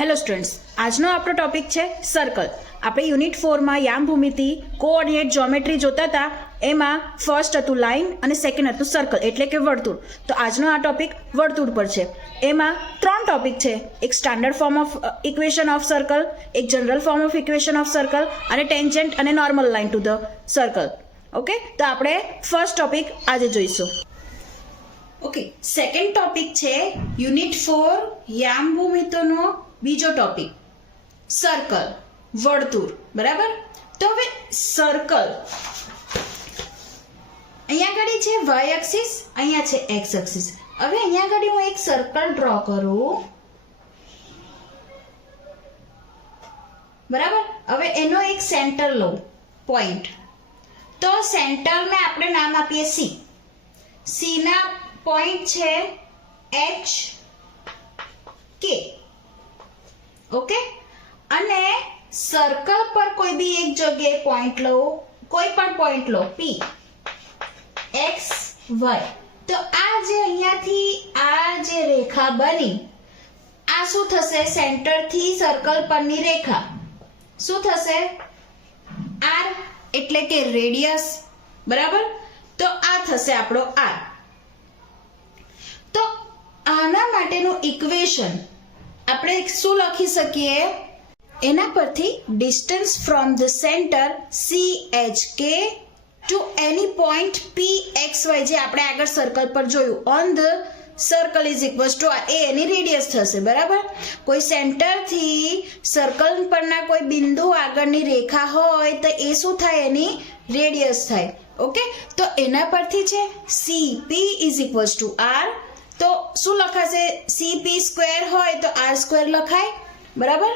Hello students, આજનો આપણો topic છે સર્કલ. આપણે યુનિટ 4માં યામ ભૂમિતિ કોઓર્ડિનેટ જ્યોમેટ્રી જોતા હતા. એમાં ફર્સ્ટ હતું લાઇન અને સેકન્ડ હતું સર્કલ એટલે કે વર્તુળ. તો આજનો આ ટોપિક વર્તુળ પર છે. એમાં 3 ટોપિક છે. એક standard form of equation of circle, એક general form of equation of circle અને ટેન્જન્ટ અને normal line to the circle. Okay, તો આપણે ફર્સ્ટ ટોપિક આજે જોઈશું. ઓકે, સેકન્ડ ટોપિક છે યુનિટ 4 યામ ભૂમિતિનો બીજો ટોપિક સર્કલ, વર્તુળ. બરાબર. તો હવે સર્કલ અહીંયા આગળ છે y એક્સિસ, અહીંયા છે x એક્સિસ. હવે અહીંયા આગળ હું એક સર્કલ ડ્રો કરું. બરાબર. હવે એનો એક સેન્ટર લઉં, પોઈન્ટ. તો સેન્ટરને આપણે નામ આપીએ c. c ના પોઈન્ટ છે h k. ઓકે, અને સર્કલ પર કોઈ બી એક જગ્યાએ પોઈન્ટ લો, કોઈ પણ પોઈન્ટ લો p x y. તો આ જે અહીંયાથી આ જે રેખા બની, આ શું થશે? સેન્ટર થી સર્કલ પરની રેખા શું થશે? r એટલે કે રેડિયસ. બરાબર. તો આ થશે આપણો r. તો આના માટેનું ઇક્વેશન આપણે શું લખી શકીએ? એના પરથી distance from the centre CHK to any point PXY જે આપણે આગળ સર્કલ પર જોયું on the circle is equals to a any radius થશે. બરાબર. કોઈ સેન્ટરથી સર્કલ પરના કોઈ બિંદુ આગળની રેખા હોય તો એ શું થાય? એની રેડિયસ થાય. ઓકે, તો એના પરથી છે CP is equals two R. તો શું લખાશે? CP સ્ક્વેર હોય તો R સ્ક્વેર લખાય. બરાબર.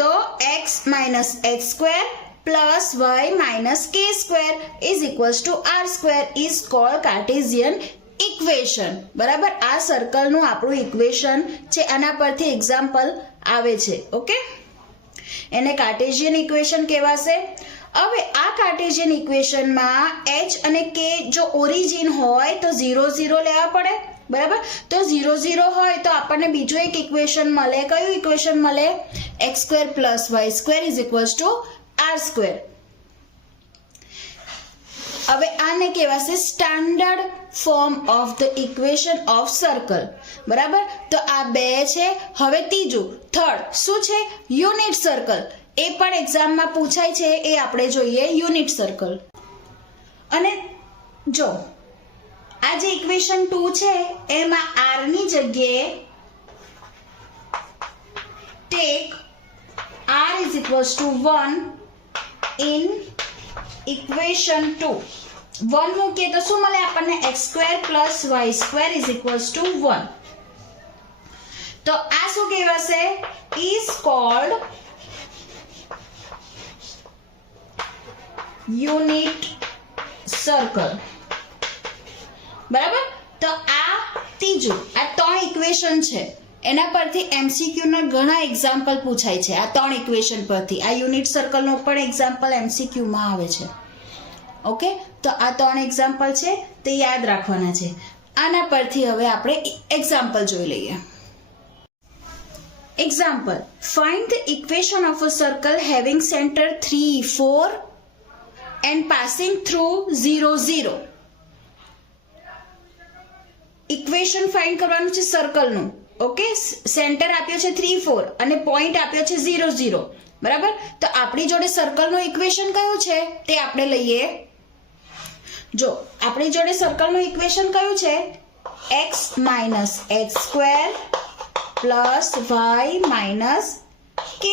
તો x minus x square plus y minus k square is equals two r square is called Cartesian equation. બરાબર. આ સર્કલનું આપણું ઇક્વેશન છે. આના પરથી એક્ઝામ્પલ આવે છે. ઓકે, એને કાર્ટેશિયન ઇક્વેશન કહેવાશે. હવે આ કાર્ટેશિયન ઇક્વેશનમાં h અને k જો ઓરિજિન હોય તો 0 0 લેવા પડે. બરાબર. તો 0 0 હોય તો આપણને બીજું એક ઇક્વેશન મળે. કયું ઇક્વેશન મળે? x square plus y square is equals two r square. હવે આને કહેવાશે standard form of the equation of circle. બરાબર. તો આ બે છે. હવે ત્રીજું, થર્ડ શું છે? Unit circle. એ પણ એક્ઝામમાં પૂછાય છે. એ આપણે જોઈએ યુનિટ સર્કલ. અને જો આ જે ઇક્વેશન 2 છે એમાં r ની જગ્યાએ tech r is equals to 1 in equation 2. 1 મૂકીએ તો શું મળે આપણને? x square plus y square is equals to 1. તો આ શું કહેવાશે? is called unit circle. બરાબર. તો આ ત્રીજું, આ 3 ઇક્વેશન છે. એના પરથી MCQ ના ઘણા એક્ઝામ્પલ પૂછાય છે. આ 3 ઇક્વેશન પરથી આ યુનિટ સર્કલનો પણ એક્ઝામ્પલ MCQ માં આવે છે. ઓકે, તો આ 3 એક્ઝામ્પલ છે તે યાદ રાખવાના છે. આના પરથી હવે આપણે એક્ઝામ્પલ જોઈ લઈએ. Example, find the equation of a circle having centre 3 4 and passing through 0 0. Equation find કરવાનું છે સર્કલનું. ઓકે, સેન્ટર આપ્યો છે 3 4 અને પોઈન્ટ આપ્યો છે 0 0. બરાબર. તો આપણી જોડે સર્કલનું ઇક્વેશન કયું છે તે આપણે લઈએ. જો આપણી જોડે સર્કલનું ઇક્વેશન કયું છે? x minus x square plus y minus k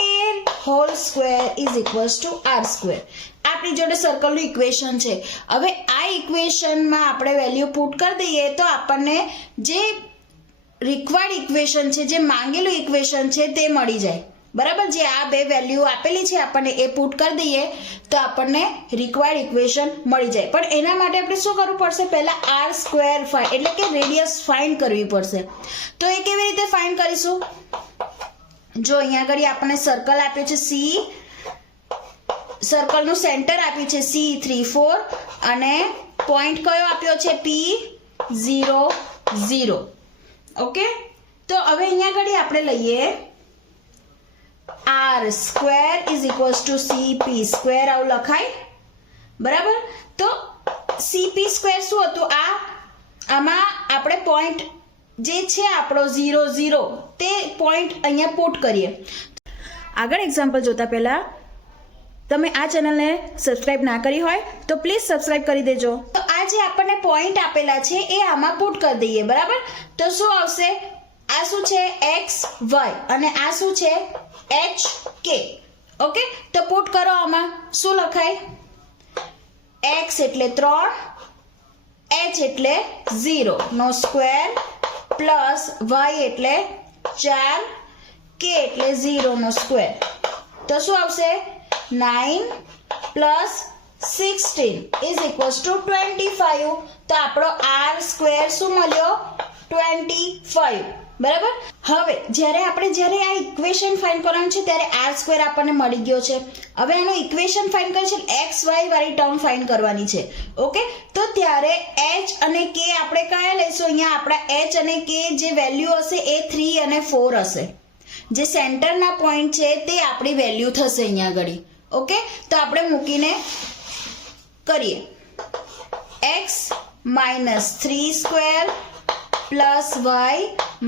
whole square is equals two r square. આપણી જોડે સર્કલનું ઇક્વેશન છે. હવે આ ઇક્વેશનમાં આપણે વેલ્યુ પુટ કરી દઈએ તો આપણને જે રિક્વાયર્ડ ઇક્વેશન છે, જે માંગેલું ઇક્વેશન છે તે મળી જાય. બરાબર. જે આ બે વેલ્યુ આપેલી છે આપણને એ પુટ કરી દઈએ તો આપણને રિક્વાયર્ડ ઇક્વેશન મળી જાય. પણ એના માટે આપણે શું કરવું પડશે? પહેલા r સ્ક્વેર એટલે કે રેડિયસ ફાઇન્ડ કરવી પડશે. તો એ કેવી રીતે ફાઇન્ડ કરીશું? જો અહીંયા આગળ આપણને સર્કલ આપ્યો છે c, સર્કલનું સેન્ટર આપ્યું છે C 3 4 અને પોઈન્ટ કયો આપ્યો છે P 0 0. ઓકે, તો હવે અહીંયા આગળ આપણે લઈએ r square is equals two cp square, આવું લખાય બરાબર. તો cp સ્ક્વેર શું હતું, આમાં આપણે પોઈન્ટ જે છે આપણો 0 0 તે પોઈન્ટ અહીંયા પુટ કરીએ. આગળ એક્ઝામ્પલ જોતા પહેલા તમે આ ચેનલને સબસ્ક્રાઇબ ના કરી હોય તો પ્લીઝ સબસ્ક્રાઇબ કરી દેજો. તો આ જે આપણને પોઈન્ટ આપેલા છે એ આમાં પુટ કરી દઈએ બરાબર. તો શું આવશે, આ શું છે x y અને આ શું છે h k. ઓકે, તો પુટ કરો. આમાં શું લખાય, x એટલે 3, h એટલે 0 નો સ્ક્વેર પ્લસ y એટલે 4, k એટલે 0 નો સ્ક્વેર. તો શું આવશે 9 પ્લસ 16 ઇઝ ઇક્વલ્સ ટુ 25. તો આપણો r સ્ક્વેર શું મળ્યો 25 બરાબર. હવે જ્યારે આ ઇક્વેશન ફાઇન્ડ કરવાનું છે ત્યારે r સ્ક્વેર આપણને મળી ગયો છે. હવે આનો ઇક્વેશન ફાઇન્ડ કરવું છે, x y વાળી ટર્મ ફાઇન્ડ કરવાની છે. ઓકે, તો ત્યારે h અને k આપણે કયા લઈશું, અહીંયા આપણા h અને k જે વેલ્યુ હશે એ 3 અને 4 હશે. જે સેન્ટરના પોઈન્ટ છે તે આપણી વેલ્યુ થશે અહીંયા આગળ. ઓકે, તો આપણે મૂકીને કરીએ, x minus 3 square plus y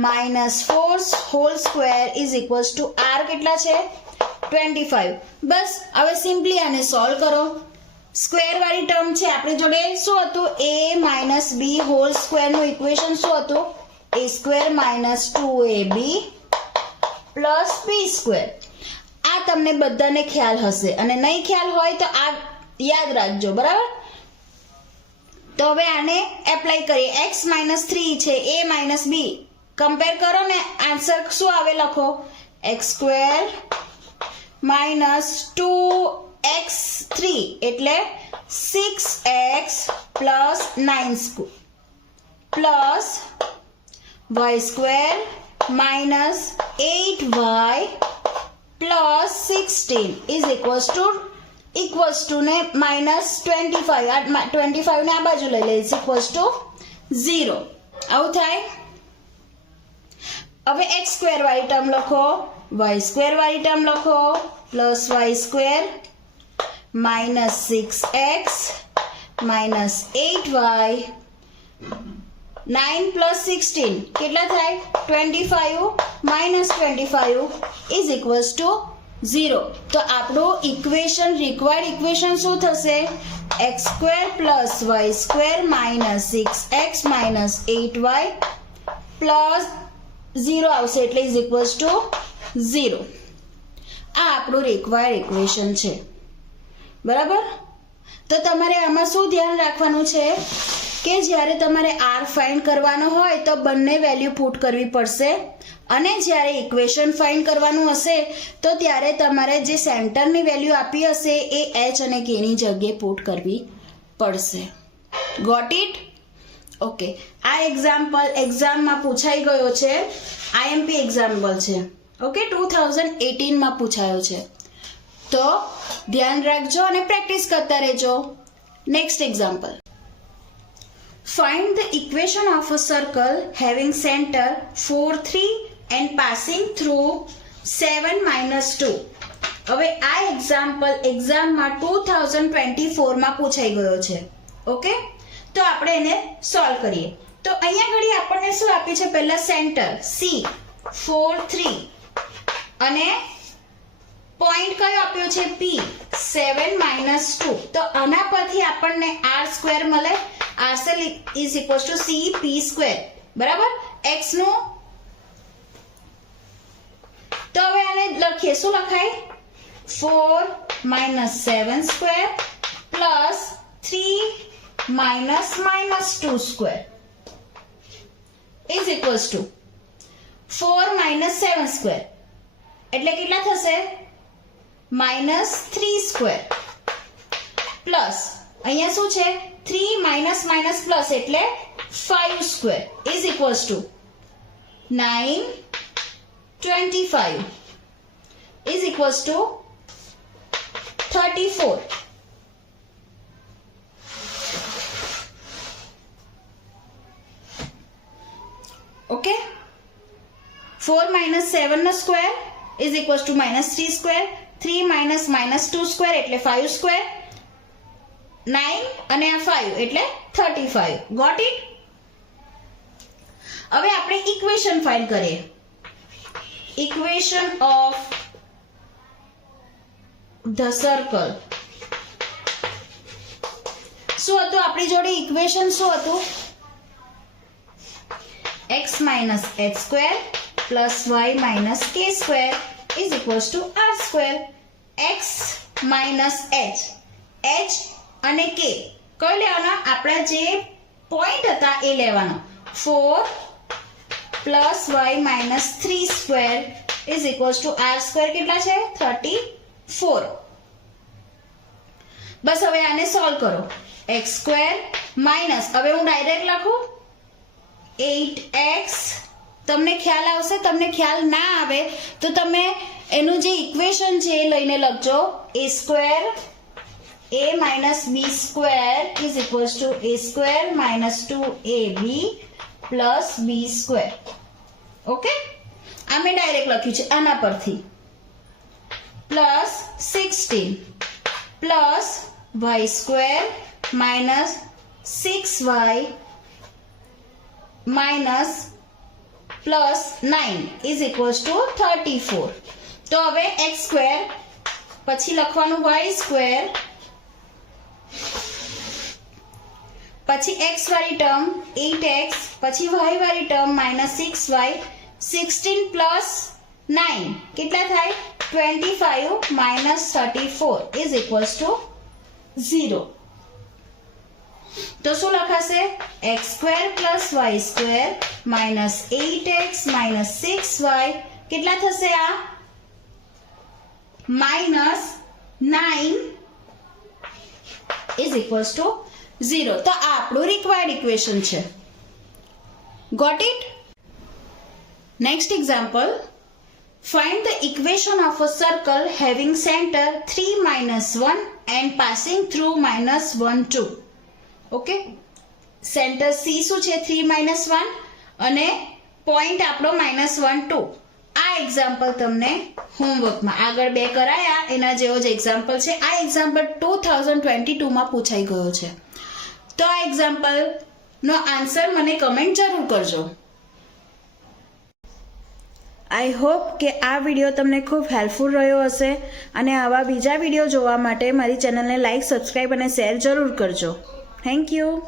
minus 4 whole square is equals two r કેટલા છે 25. બસ હવે સિમ્પલી આને સોલ્વ કરો. સ્ક્વેર વાળી ટર્મ છે આપણી જોડે, શું હતું a માઇનસ b હોલ સ્ક્વેરનું ઇક્વેશન શું હતું, a square minus 2ab plus b square. આ તમને બધાને ખ્યાલ હશે અને નહીં ખ્યાલ હોય તો આ યાદ રાખજો બરાબર. તો હવે આને એપ્લાય કરીએ, x માઇનસ 3 છે, a માઇનસ b કમ્પેર કરો ને આન્સર શું આવે લખો, x સ્ક્વેર માઇનસ 2x3 એટલે 6x plus 9 plus y square minus 8y plus 16 is equals two ને માઇનસ 25, 25 ને આ બાજુ લઈ લઈએ ઇક્વલ્સ ટુ 0. આવું થાય. હવે x સ્ક્વેર વાળી ટર્મ લખો, y સ્ક્વેર વાળી ટર્મ લખો plus y square minus 6x minus 8y 9 plus 16 કેટલા થાય 25 માઇનસ 25 ઇઝ ઇક્વલ્સ ટુ 0. તો આપણું ઇક્વેશન રિક્વાયર્ડ ઇક્વેશન શું થશે, x square plus y square minus 6x minus 8y plus 0 આવશે એટલે ઇઝ ઇક્વલ્સ ટુ 0. આ આપણું રિક્વાયર્ડ ઇક્વેશન છે બરાબર. તો તમારે આમાં શું ધ્યાન રાખવાનું છે કે જ્યારે તમારે r ફાઇન્ડ કરવાનો હોય તો બંને વેલ્યુ પુટ કરવી પડશે અને જ્યારે ઇક્વેશન ફાઇન્ડ કરવાનું હશે તો ત્યારે તમારે જે સેન્ટરની વેલ્યુ આપી હશે એ h અને k ની જગ્યાએ પુટ કરવી પડશે. Got it? ઓકે, આ એક્ઝામમાં પૂછાઈ ગયો છે, IMP એક્ઝામ્પલ છે. ઓકે, 2018 માં પૂછાયો છે. તો ધ્યાન રાખજો અને પ્રેક્ટિસ કરતા રહેજો. Next example, find the equation of a circle having center 4 3 and passing through 7 minus 2. હવે આ એક્ઝામમાં 2024 માં પૂછાઈ ગયો છે. ઓકે, તો આપણે એને સોલ્વ કરીએ. તો અહીંયા ઘડી આપણને શું આપ્યું છે, પહેલા સેન્ટર C 4 3 અને પોઈન્ટ કયો આપ્યો છે P 7 minus 2. તો આના પરથી આપણને r સ્ક્વેર મળે, r is equals two c p square બરાબર x નું. તો હવે આને લખીએ, શું લખાય 4 minus 7 square plus 3 minus 2 square is equals two 4 minus 7 square એટલે કેટલા થશે -3 સ્ક્વેર પ્લસ અહીંયા શું છે 3 માઇનસ પ્લસ એટલે 5 square is equals to 9 25 is equals to 34. Okay, 4 minus 7 નો square is equals to -3 square. 3 minus -2 square એટલે 5 સ્ક્વેર. 9 અને આ 5 એટલે 35. Got it? હવે આપણે ઇક્વેશન ફાઇન્ડ કરીએ. Equation of the circle. શું હતું આપણી જોડે ઇક્વેશન? શું હતું? x minus h square plus y minus k square is equals to r square. x minus h અને k કયો લેવાનો? આપણા જે પોઈન્ટ હતા એ લેવાનો. 4 plus y minus 3 square is equals to r square કેટલા છે? 34. બસ હવે આને સોલ્વ કરો. x square minus, હવે હું ડાયરેક્ટ લખું 8x. તમને ખ્યાલ આવશે, તમને ખ્યાલ ના આવે તો તમે એનું જે ઇક્વેશન છે એ લઈને લખજો. a square a minus b square is equals to a square minus 2ab plus b square. Okay, આ મેં ડાયરેક્ટ લખ્યું છે આના પરથી. Plus 16 plus y square minus 6y minus plus 9 is equals to 34. તો હવે x square પછી લખવાનું y square પછી x વાળી ટર્મ 8x પછી y વાળી ટર્મ -6y. 16 plus 9 કેટલા થાય? 25 minus 34 is equals to 0. તો શું લખાશે? x square plus y square minus 8x minus 6y કેટલા થશે? આ minus 9 is equals to 0. તો આ આપણું રિક્વાયર્ડ ઇક્વેશન છે. Got it? Next example. Find the equation of a circle having center 3 minus 1 and passing through minus 1 2. Okay, centre C શું છે? 3 minus 1 અને પોઈન્ટ આપણો -1 2. આ એક્ઝામ્પલ તમને હોમવર્કમાં આગળ બે કરાયા એના જેવો જ એક્ઝામ્પલ છે. આ એક્ઝામ્પલ 2022માં પૂછાઈ ગયો છે. તો આ એક્ઝામ્પલનો આન્સર મને કમેન્ટ જરૂર કરજો. આઈ હોપ કે આ વિડીયો તમને ખૂબ હેલ્પફુલ રહ્યો હશે અને આવા બીજા વિડીયો જોવા માટે મારી ચેનલને લાઈક, સબસ્ક્રાઈબ અને શેર જરૂર કરજો. Thank you.